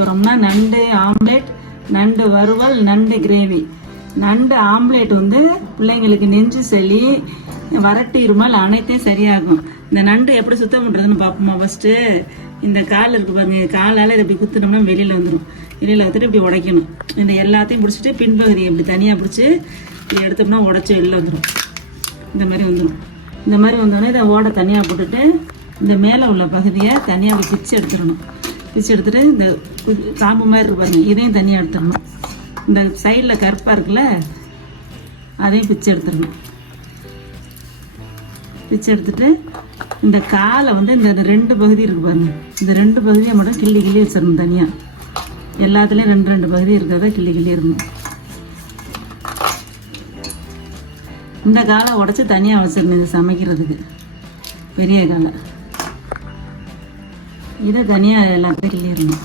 போகிறோம்னா நண்டு ஆம்லேட் நண்டு வறுவல் நண்டு கிரேவி. நண்டு ஆம்லேட் வந்து பிள்ளைங்களுக்கு நெஞ்சு சளி வரட்டு இருமல் அனைத்தையும் சரியாகும். இந்த நண்டு எப்படி சுத்தம் பண்ணுறதுன்னு பார்ப்போமா ஃபஸ்ட்டு இந்த கால் இருக்கு பாருங்க காலால் இதை இப்படி குத்துனோம்னா வெளியில் வந்துடும் வெளியில் வந்துட்டு இப்படி உடைக்கணும். இந்த எல்லாத்தையும் பிடிச்சிட்டு பின்பகுதியை இப்படி தனியாக பிடிச்சி இப்படி எடுத்தோம்னா உடச்சி வெளியில் வந்துடும் இந்த மாதிரி வந்துடும் இந்த மாதிரி வந்தோடனே இதை ஓடை தனியாக போட்டுட்டு இந்த மேலே உள்ள பகுதியை தனியாக பிச்சு எடுத்துடணும். பிச்சு எடுத்துட்டு இந்த கு- காம்பு மாதிரி இருப்பாருங்க பாருங்க. இதையும் தனியாக எடுத்துடணும். இந்த சைடில் கருப்பாக இருக்குல்ல அதையும் பிச்சு எடுத்துடணும். பிச்சு எடுத்துட்டு இந்த காலை வந்து இந்த ரெண்டு பகுதி இருக்கு பாருங்க. இந்த ரெண்டு பகுதியை மட்டும் கிள்ளி கிள்ளி வச்சிடணும் தனியாக எல்லாத்துலேயும் ரெண்டு ரெண்டு பகுதி இருக்கிறத கிள்ளி கிள்ளி இருக்கணும். இந்த காலை உடச்சி தனியாக வச்சிடணும் இது சமைக்கிறதுக்கு. பெரிய காலை. இதை தனியாக எல்லாத்தையும் கிள்ளிடணும்.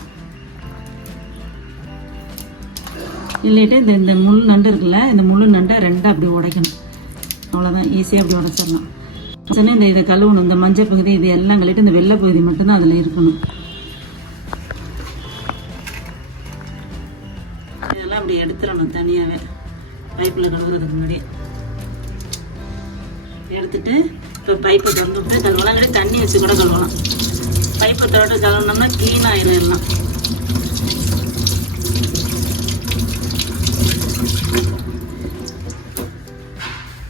கிள்ளிட்டு இந்த இந்த முள் நண்டு இருக்குல்ல இந்த முழு நண்டை ரெண்டாக அப்படி உடைக்கணும். அவ்வளோதான் ஈஸியாக அப்படி உடைச்சிடலாம். உடனே இந்த இதை கழுவணும். இந்த மஞ்சள் பகுதி இது எல்லாம் கழிட்டு இந்த வெள்ளை பகுதி மட்டும்தான் அதில் இருக்கணும். இதெல்லாம் அப்படி எடுத்துடணும் தனியாகவே பைப்பில் கழுவுறதுக்கு முன்னாடி எடுத்துட்டு இப்போ பைப்பை திறந்து விட்டு கழுவலாம். இல்லாட்டி தண்ணி வச்சு கூட கழுவலாம். பைப்பை திறட்டு கலந்தோம்னா க்ளீன் ஆயிரும் எல்லாம்.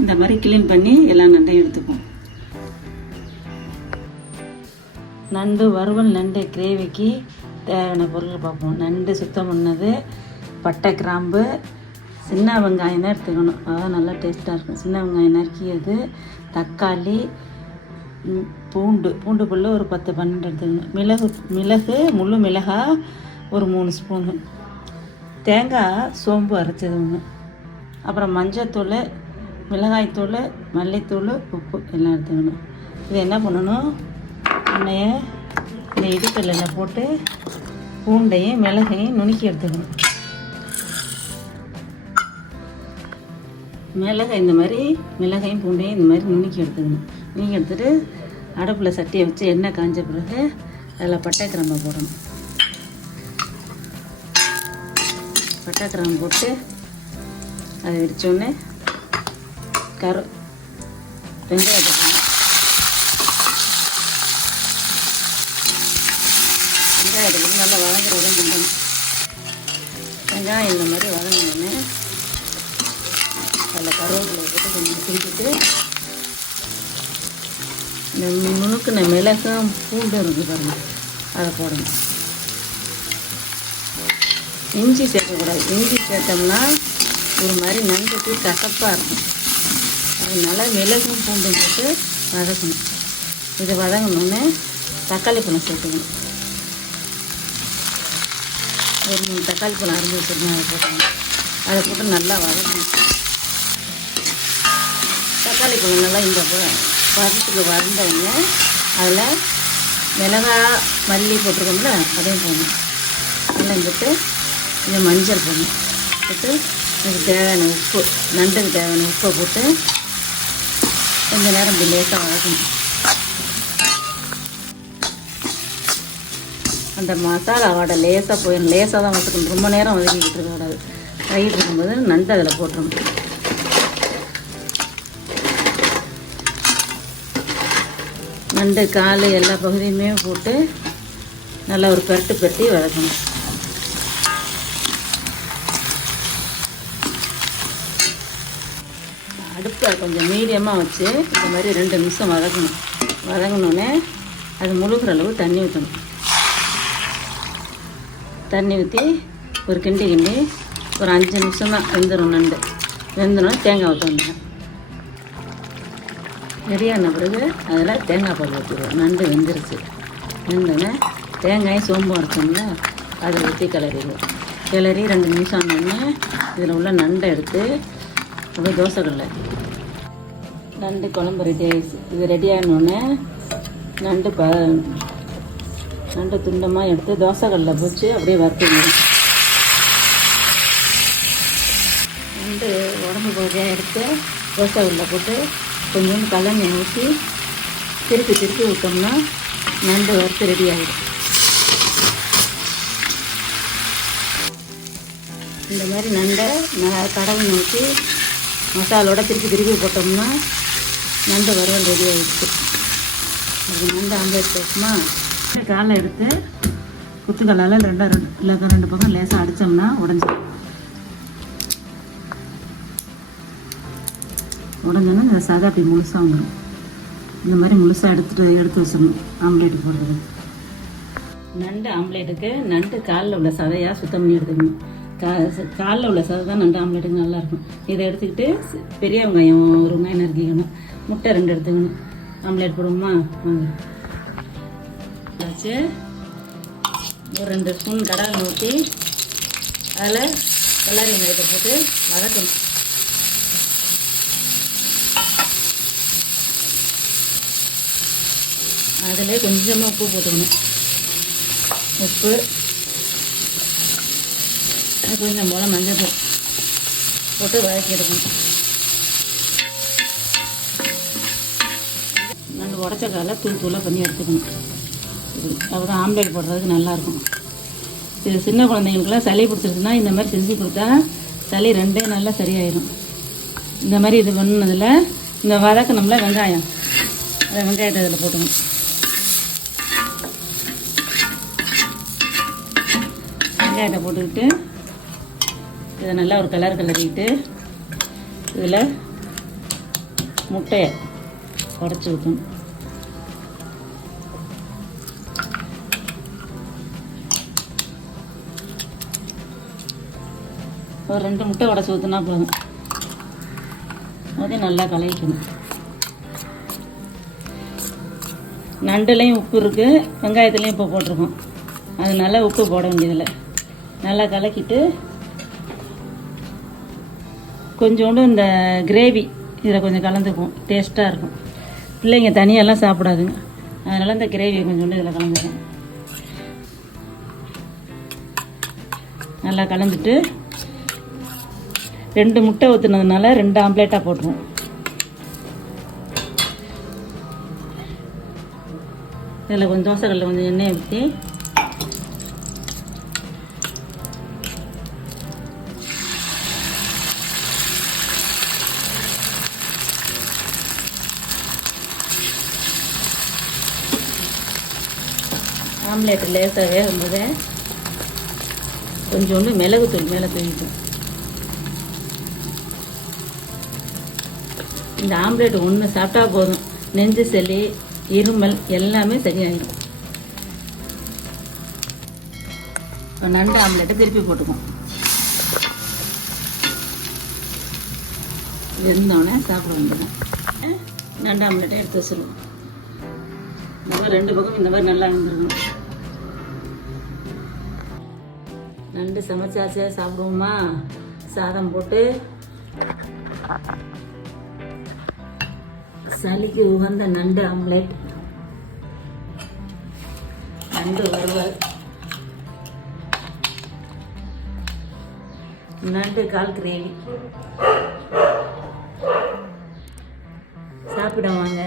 இந்த மாதிரி க்ளீன் பண்ணி எல்லா நண்டையும் எடுத்துப்போம். நண்டு வறுவல் நண்டு கிரேவிக்கு தேவையான பொருள் பார்ப்போம். நண்டு சுத்தம் பண்ணது பட்டை கிராம்பு சின்ன வெங்காயம் தான் எடுத்துக்கணும். அதான் நல்லா டேஸ்ட்டாக இருக்கும். சின்ன வெங்காயம் நறுக்கியது தக்காளி பூண்டு. பூண்டு புல்லு ஒரு பத்து பன்னெண்டு எடுத்துக்கணும் மிளகு மிளகு முழு மிளகா ஒரு மூணு ஸ்பூனு. தேங்காய் சோம்பு அரைச்சது ஒன்று அப்புறம் மஞ்சத்தூள் மிளகாய்த்தூள் மல்லித்தூள் உப்பு எல்லாம் எடுத்துக்கணும் இது என்ன பண்ணணும்? உன்னைய இந்த இடிக்கல்லில் போட்டு பூண்டையும் மிளகையும் நுணுக்கி எடுத்துக்கணும். மிளகாய் இந்த மாதிரி மிளகையும் பூண்டையும் இந்த மாதிரி நுணுக்கி எடுத்துக்கணும். நீங்கள் எடுத்துகிட்டு அடுப்பில் சட்டியை வச்சு எண்ணெய் காஞ்ச பிறகு அதில் பட்டை கிராம்பை போடணும். பட்டை கிராம்பு போட்டு அதை இடித்தோடனே கரு வெங்காயத்தை போடணும். வெங்காயத்தை போட்டு நல்லா வதங்குற வரையும் கிண்டணும். வெங்காயம் இந்த மாதிரி வதங்கினோடனே அதில் கருவேப்பிலை போட்டு கொஞ்சம் கிண்டிட்டு இந்த நுணுக்குன மிளகும் பூண்டு இருக்குது பாருங்கள் அதை போடணும். இஞ்சி சேர்க்கக்கூடாது. இஞ்சி சேர்த்தோம்னா ஒரு மாதிரி நண்டுக்கு கசப்பாக இருக்கும். அதனால மிளகும் பூண்டும் போட்டு வதக்கணும். இது வதங்கணுன்னு தக்காளி பழம் சேர்த்துக்கணும். ஒரு மூணு தக்காளி பழம் அரிஞ்சு வச்சுருக்கோம் அதை போட்டுக்கணும் அதை போட்டு நல்லா வதக்கணும். தக்காளி பழம் நல்லா இந்த பதத்துக்கு வந்தவங்க அதில் மிளகா மல்லி போட்டிருக்கோம்ல அதையும் போடணும். எல்லாம் போட்டு கொஞ்சம் மஞ்சள் போடணும். போட்டு இதுக்கு தேவையான உப்பு நண்டுக்கு தேவையான உப்பை போட்டு கொஞ்ச நேரம் இப்படி லேசாக வளர்க்கணும் அந்த மசாலா வாடை லேசாக போயிடும். லேசாக தான் வதக்கணும். ரொம்ப நேரம் வதக்கிக்கிட்டு இருக்க கூடாது. வதக்கிட்டு இருக்கும்போது நண்டு அதில் போட்டுருணும் நண்டு கால் எல்லா பகுதியுமே போட்டு நல்லா ஒரு பரட்டு பரட்டி வதக்கணும். அடுப்பை கொஞ்சம் மீடியமாக வச்சு இந்த மாதிரி ரெண்டு நிமிஷம் வதக்கணும். வதங்கினோடனே அது முழுகிற அளவு தண்ணி ஊற்றணும் தண்ணி ஊற்றி ஒரு கிண்டி கிண்டி ஒரு அஞ்சு நிமிஷம் தான் வெந்துடும் நண்டு. வெந்தோடனே தேங்காய் ஊற்றணும் ரெடியான பிறகு அதில் தேங்காய் பால் ஊற்றிடுவோம் நண்டு வெந்துருச்சு. வெந்தோடனே தேங்காயும் சோம்பும் அரைச்சோம்ல அதை ஊற்றி கிளறிடுவோம். கிளறி ரெண்டு நிமிஷம் ஆனோடனே இதில் உள்ள நண்டை எடுத்து அப்படியே தோசைக்கல்ல நண்டு குழம்பு ரெடி ஆயிடுச்சு. இது ரெடி ஆனோடனே நண்டு ப நண்டு துண்டமாக எடுத்து தோசைக்கல்ல போச்சு அப்படியே வறுத்துக்கணும் நண்டு உடம்பு பகுதியாக எடுத்து தோசை உள்ள போட்டு கொஞ்சம் கல்லெண்ணெய் ஊற்றி திருப்பி திருப்பி விட்டோம்னா நண்டு வறுத்து ரெடி ஆகிடும் இந்த மாதிரி நண்டை நல்லா கடவுள் ஊற்றி மசாலோட திருப்பி திருப்பி போட்டோம்னா நண்டு வறுவல் ரெடி ஆகிடுச்சு அது நண்டு ஆம்லேட் போட்டுமா? காலை எடுத்து குத்துக்கல்லால் ரெண்டாக ரெண்டு இல்லை ரெண்டு பக்கம் லேசாக அடித்தோம்னா உடஞ்சிடும் உடஞ்சோன்னா இந்த சதை அப்படி முழுசாக வந்துடும் இந்த மாதிரி முழுசாக எடுத்துட்டு எடுத்து வச்சிடணும். ஆம்லேட் போடுறது. நண்டு ஆம்லேட்டுக்கு நண்டு காலில் உள்ள சதையாக சுத்தம் பண்ணி எடுத்துக்கணும். கா காலில் உள்ள சதை தான் நண்டு ஆம்லேட்டுக்கு நல்லாயிருக்கும் இதை எடுத்துக்கிட்டு பெரிய வெங்காயம் ஒரு வெங்காயம் நறுக்கிக்கணும் முட்டை ரெண்டு எடுத்துக்கணும். ஆம்லேட் போடுவோமா? வாங்க. வச்சு ஒரு ரெண்டு ஸ்பூன் கடலை ஊற்றி அதில் வெள்ளாரி வெங்காயத்தை போட்டு வதக்கணும். அதில் கொஞ்சமாக உப்பு போட்டுக்கணும். உப்பு. அது கொஞ்சம் போல் மஞ்சள் தூள் போட்டு வதக்கி எடுக்கணும். நல்ல உடச்ச காலை தூள் தூளாக பண்ணி எடுத்துக்கணும். அப்புறம் ஆம்லேட் போடுறதுக்கு நல்லாயிருக்கும் இது சின்ன குழந்தைங்களுக்குலாம் சளி பிடிச்சிருக்குன்னா இந்த மாதிரி செஞ்சு கொடுத்தா சளி ரெண்டே நல்லா சரியாயிடும் இந்த மாதிரி இது பண்ணதில் இந்த வதக்கணும்ல வெங்காயம். வெங்காயத்தை இதில் போட்டுக்கணும். வெங்காயத்தை போட்டுக்கிட்டு இதை நல்லா ஒரு கலர் கலரிக்கிட்டு இதில் முட்டையை உடச்சி ஊற்றணும் ஒரு ரெண்டு முட்டை உடச்சி ஊற்றினா போதும். அதையும் நல்லா கலக்கணும் நண்டுலேயும் உப்பு இருக்குது வெங்காயத்துலேயும் இப்போ போட்டிருக்கோம். அதனால உப்பு போட வேண்டியதில்லை. நல்லா கலக்கிட்டு கொஞ்சோண்டு இந்த கிரேவி இதில் கொஞ்சம் கலந்துக்குவோம் டேஸ்ட்டாக இருக்கும். பிள்ளைங்க தனியெல்லாம் சாப்பிடாதுங்க. அதனால் இந்த கிரேவியை கொஞ்சோண்டு இதில் கலந்துக்குவோம் நல்லா கலந்துட்டு ரெண்டு முட்டை ஊற்றுனதுனால ரெண்டு ஆம்லேட்டாக போட்டுருவோம். இதில் கொஞ்சம் தோசைக்கல்ல கொஞ்சம் எண்ணெய் ஊற்றி ஆம்லேட் லேசாக வேகும்போது கொஞ்சோண்டு மிளகுத்தூள் மேலே தூக்கிட்டோம் இந்த ஆம்லேட் ஒன்று சாப்பிட்டா போதும். நெஞ்சு சளி இருமல் எல்லாமே சரியாயிடும். இப்போ நண்டு ஆம்லேட்டை திருப்பி போட்டுக்குவோம். இது இருந்தோடனே சாப்பிட வேண்டியது நண்டு ஆம்லேட்டை எடுத்து வச்சிருவோம். இந்த மாதிரி ரெண்டு பக்கம் இந்த மாதிரி நல்லா வந்துருக்கணும் நண்டு சமைச்சாச்சே சாப்பிடுவோமா? சாதம் போட்டு சளிக்கு உகந்த நண்டு ஆம்லேட். நண்டு வறுவல். நண்டு கால் கிரேவி. சாப்பிட வாங்க